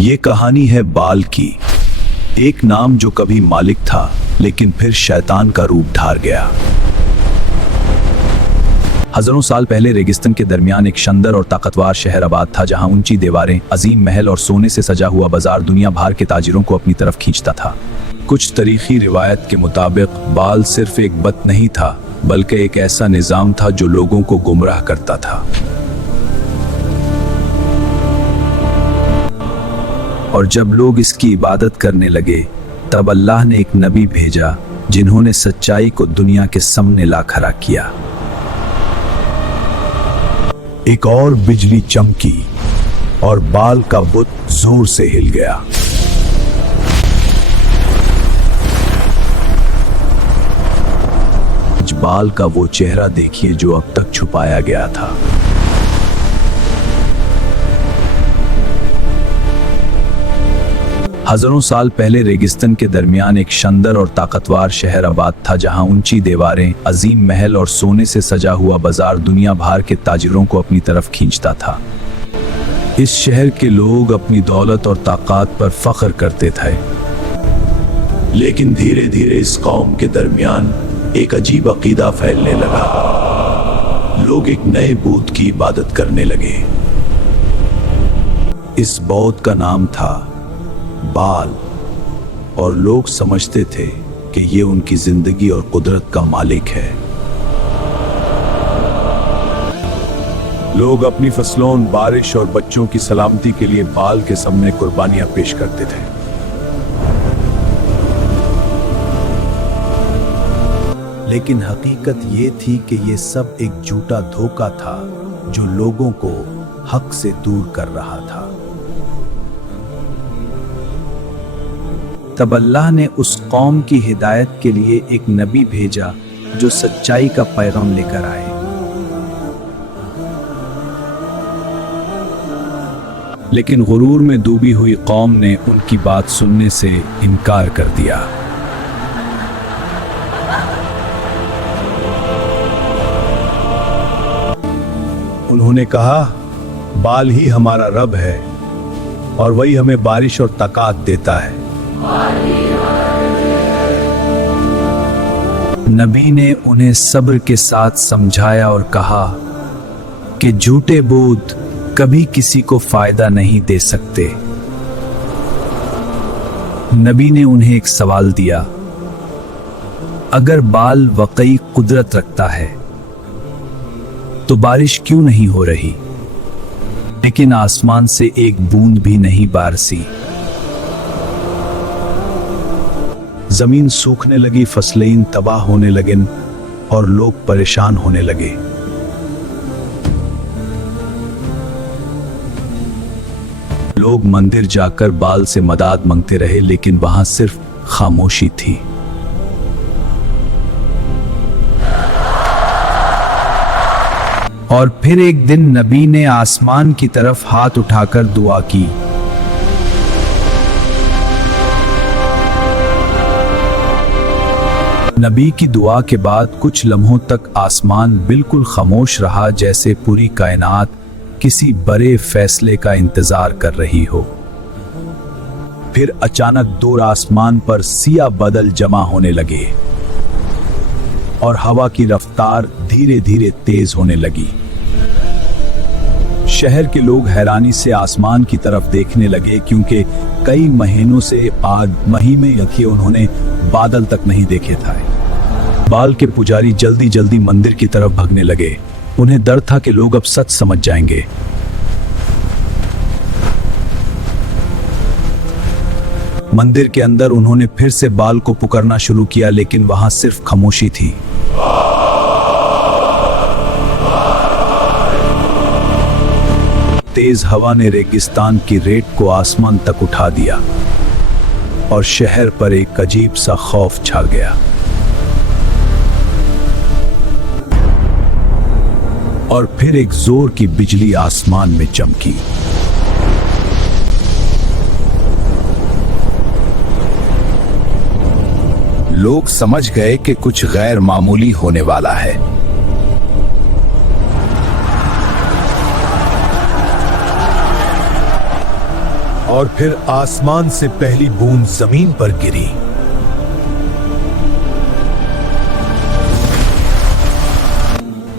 ये कहानी है बाल की, एक नाम जो कभी मालिक था लेकिन फिर शैतान का रूप धार गया। हजारों साल पहले रेगिस्तान के दरमियान एक शानदार और ताकतवर शहर आबाद था, जहां ऊंची दीवारें, अजीम महल और सोने से सजा हुआ बाजार दुनिया भर के ताजिरों को अपनी तरफ खींचता था। कुछ तारीखी रिवायत के मुताबिक बाल सिर्फ एक बत नहीं था, बल्कि एक ऐसा निजाम था जो लोगों को गुमराह करता था। और जब लोग इसकी इबादत करने लगे, तब अल्लाह ने एक नबी भेजा जिन्होंने सच्चाई को दुनिया के सामने ला खड़ा किया। एक और बिजली चमकी और बाल का बुत जोर से हिल गया। बाल का वो चेहरा देखिए जो अब तक छुपाया गया था। हजारों साल पहले रेगिस्तान के दरमियान एक शानदार और ताकतवर शहर आबाद था, जहां ऊंची दीवारें, अजीम महल और सोने से सजा हुआ बाजार दुनिया भर के ताजिरों को अपनी तरफ खींचता था। इस शहर के लोग अपनी दौलत और ताकत पर फख्र करते थे, लेकिन धीरे धीरे इस कौम के दरमियान एक अजीब अकीदा फैलने लगा। लोग एक नए बुत की इबादत करने लगे। इस बुत का नाम था बाल, और लोग समझते थे कि ये उनकी जिंदगी और कुदरत का मालिक है। लोग अपनी फसलों, बारिश और बच्चों की सलामती के लिए बाल के सामने कुर्बानियां पेश करते थे। लेकिन हकीकत ये थी कि ये सब एक झूठा धोखा था जो लोगों को हक से दूर कर रहा था। तब अल्लाह ने उस कौम की हिदायत के लिए एक नबी भेजा जो सच्चाई का पैगाम लेकर आए। लेकिन गुरूर में डूबी हुई कौम ने उनकी बात सुनने से इनकार कर दिया। उन्होंने कहा, बाल ही हमारा रब है और वही हमें बारिश और ताकत देता है। नबी ने उन्हें सब्र के साथ समझाया और कहा कि झूठे बुत कभी किसी को फायदा नहीं दे सकते। नबी ने उन्हें एक सवाल दिया, अगर बाल वाकई कुदरत रखता है तो बारिश क्यों नहीं हो रही? लेकिन आसमान से एक बूंद भी नहीं बरसी। जमीन सूखने लगी, फसलें तबाह होने लगे और लोग परेशान होने लगे। लोग मंदिर जाकर बाल से मदद मांगते रहे, लेकिन वहां सिर्फ खामोशी थी। और फिर एक दिन नबी ने आसमान की तरफ हाथ उठाकर दुआ की। नबी की दुआ के बाद कुछ लम्हों तक आसमान बिल्कुल खामोश रहा, जैसे पूरी कायनात किसी बड़े फैसले का इंतजार कर रही हो। फिर अचानक दूर आसमान पर सियाह बादल जमा होने लगे और हवा की रफ्तार धीरे धीरे तेज होने लगी। शहर के लोग हैरानी से आसमान की तरफ देखने लगे, क्योंकि कई महीनों से महीने यथी उन्होंने बादल तक नहीं देखे थे। बाल के पुजारी जल्दी जल्दी मंदिर की तरफ भागने लगे। उन्हें डर था कि लोग अब सच समझ जाएंगे। मंदिर के अंदर उन्होंने फिर से बाल को पुकारना शुरू किया, लेकिन वहां सिर्फ खामोशी थी। तेज हवा ने रेगिस्तान की रेत को आसमान तक उठा दिया और शहर पर एक अजीब सा खौफ छा गया। और फिर एक जोर की बिजली आसमान में चमकी। लोग समझ गए कि कुछ गैर मामूली होने वाला है। और फिर आसमान से पहली बूंद जमीन पर गिरी।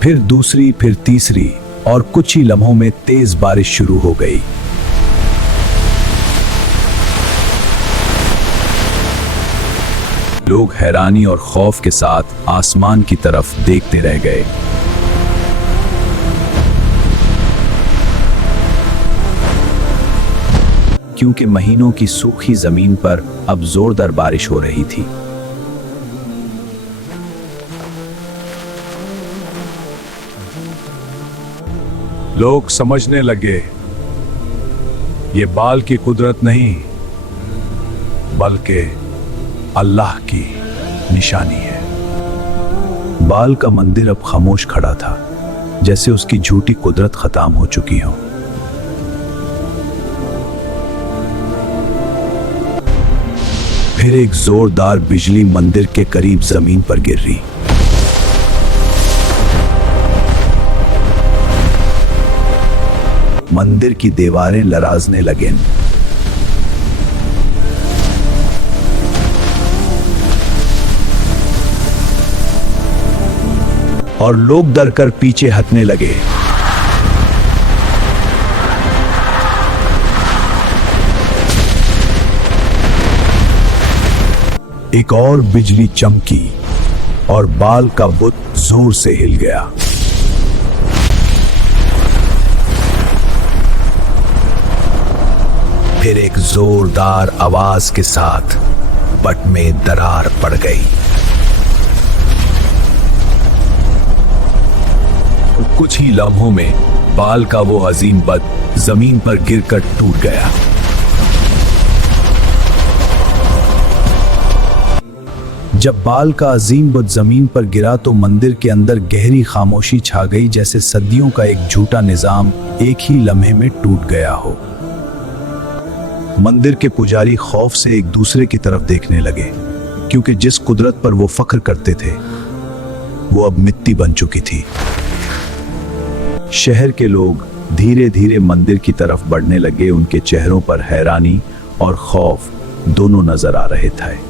फिर दूसरी, फिर तीसरी, और कुछ ही लम्हों में तेज बारिश शुरू हो गई। लोग हैरानी और खौफ के साथ आसमान की तरफ देखते रह गए। क्योंकि महीनों की सूखी जमीन पर अब जोरदार बारिश हो रही थी। लोग समझने लगे, ये बाल की कुदरत नहीं बल्कि अल्लाह की निशानी है। बाल का मंदिर अब खामोश खड़ा था, जैसे उसकी झूठी कुदरत खत्म हो चुकी हो। फिर एक जोरदार बिजली मंदिर के करीब जमीन पर गिर रही। मंदिर की दीवारें लराजने लगे। और लोग डर कर पीछे हटने लगे। एक और बिजली चमकी और बाल का बुत जोर से हिल गया। फिर एक जोरदार आवाज के साथ पट में दरार पड़ गई। कुछ ही लम्हों में बाल का वो अजीम बद जमीन पर गिरकर टूट गया। जब बाल का अजीम बुत जमीन पर गिरा तो मंदिर के अंदर गहरी खामोशी छा गई, जैसे सदियों का एक झूठा निजाम एक ही लम्हे में टूट गया हो। मंदिर के पुजारी खौफ से एक दूसरे की तरफ देखने लगे, क्योंकि जिस कुदरत पर वो फख्र करते थे वो अब मिट्टी बन चुकी थी। शहर के लोग धीरे धीरे मंदिर की तरफ बढ़ने लगे। उनके चेहरों पर हैरानी और खौफ दोनों नजर आ रहे थे।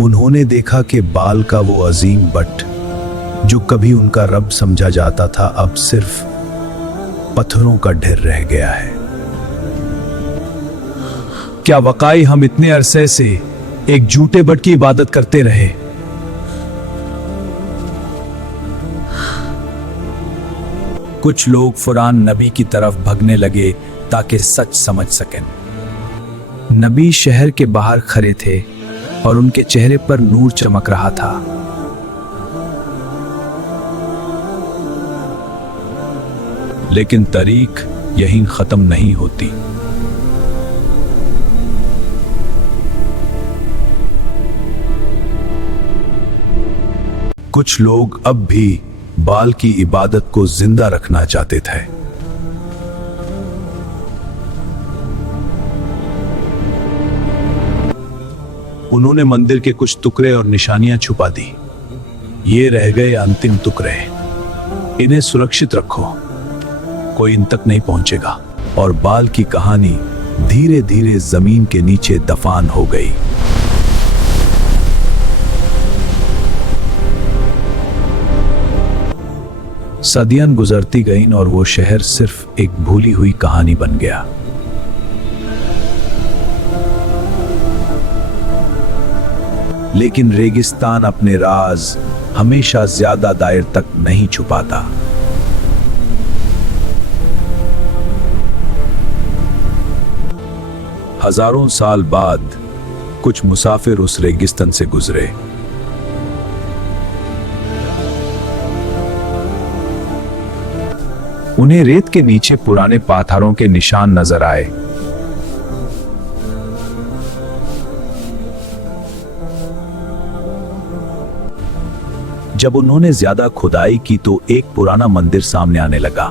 उन्होंने देखा कि बाल का वो अजीम बट जो कभी उनका रब समझा जाता था, अब सिर्फ पत्थरों का ढेर रह गया है। क्या वाकई हम इतने अरसे से एक झूठे बट की इबादत करते रहे? कुछ लोग फुरान नबी की तरफ भागने लगे ताकि सच समझ सकें। नबी शहर के बाहर खड़े थे और उनके चेहरे पर नूर चमक रहा था। लेकिन तारीख यहीं खत्म नहीं होती। कुछ लोग अब भी बाल की इबादत को जिंदा रखना चाहते थे। उन्होंने मंदिर के कुछ टुकड़े और निशानियां छुपा दी। ये रह गए अंतिम टुकड़े, इन्हें सुरक्षित रखो, कोई इन तक नहीं पहुंचेगा। और बाल की कहानी धीरे धीरे जमीन के नीचे दफन हो गई। सदियां गुजरती गईं और वो शहर सिर्फ एक भूली हुई कहानी बन गया। लेकिन रेगिस्तान अपने राज हमेशा ज्यादा दायर तक नहीं छुपाता। हजारों साल बाद कुछ मुसाफिर उस रेगिस्तान से गुजरे। उन्हें रेत के नीचे पुराने पत्थरों के निशान नजर आए। जब उन्होंने ज्यादा खुदाई की तो एक पुराना मंदिर सामने आने लगा।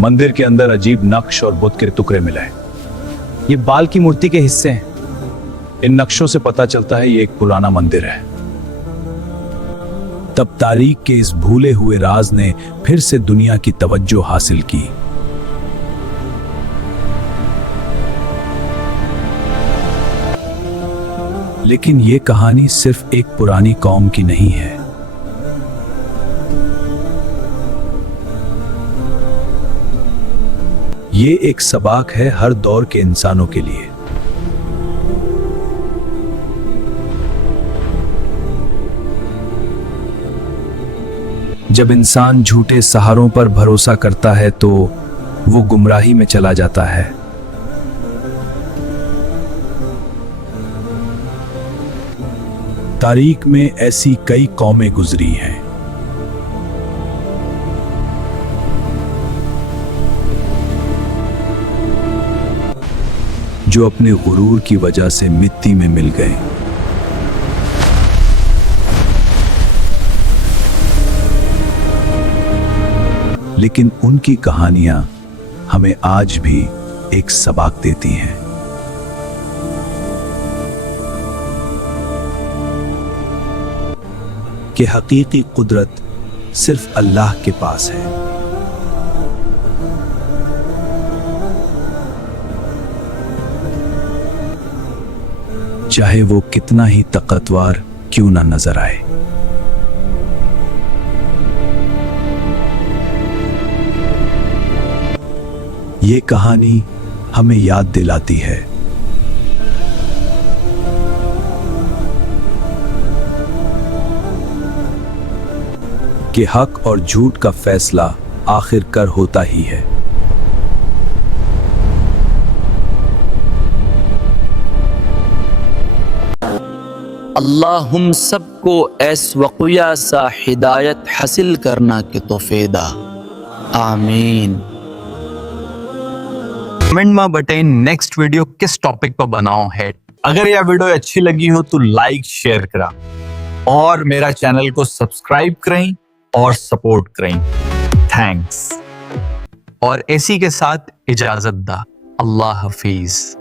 मंदिर के अंदर अजीब नक्श और बुत के टुकड़े मिले। ये बाल की मूर्ति के हिस्से हैं। इन नक्शों से पता चलता है ये एक पुराना मंदिर है। तब तारीख के इस भूले हुए राज ने फिर से दुनिया की तवज्जो हासिल की। लेकिन ये कहानी सिर्फ एक पुरानी कौम की नहीं है। ये एक सबक है हर दौर के इंसानों के लिए। जब इंसान झूठे सहारों पर भरोसा करता है तो वो गुमराही में चला जाता है। तारीख में ऐसी कई कौमें गुजरी हैं। जो अपने गुरूर की वजह से मिट्टी में मिल गए। लेकिन उनकी कहानियां हमें आज भी एक सबक देती हैं। कि हकीकी कुदरत सिर्फ अल्लाह के पास है। चाहे वो कितना ही ताकतवर क्यों ना नजर आए। ये कहानी हमें याद दिलाती है कि हक और झूठ का फैसला आखिरकार होता ही है। अल्लाह हम सबको ऐस वक़िया सा हिदायत हासिल करना के तौफीक आमीन। कमेंट में बताएं नेक्स्ट वीडियो किस टॉपिक पर बनाओ है। अगर यह वीडियो अच्छी लगी हो तो लाइक शेयर करा और मेरा चैनल को सब्सक्राइब करें और सपोर्ट करें। थैंक्स। और इसी के साथ इजाजत दा। अल्लाह हाफिज।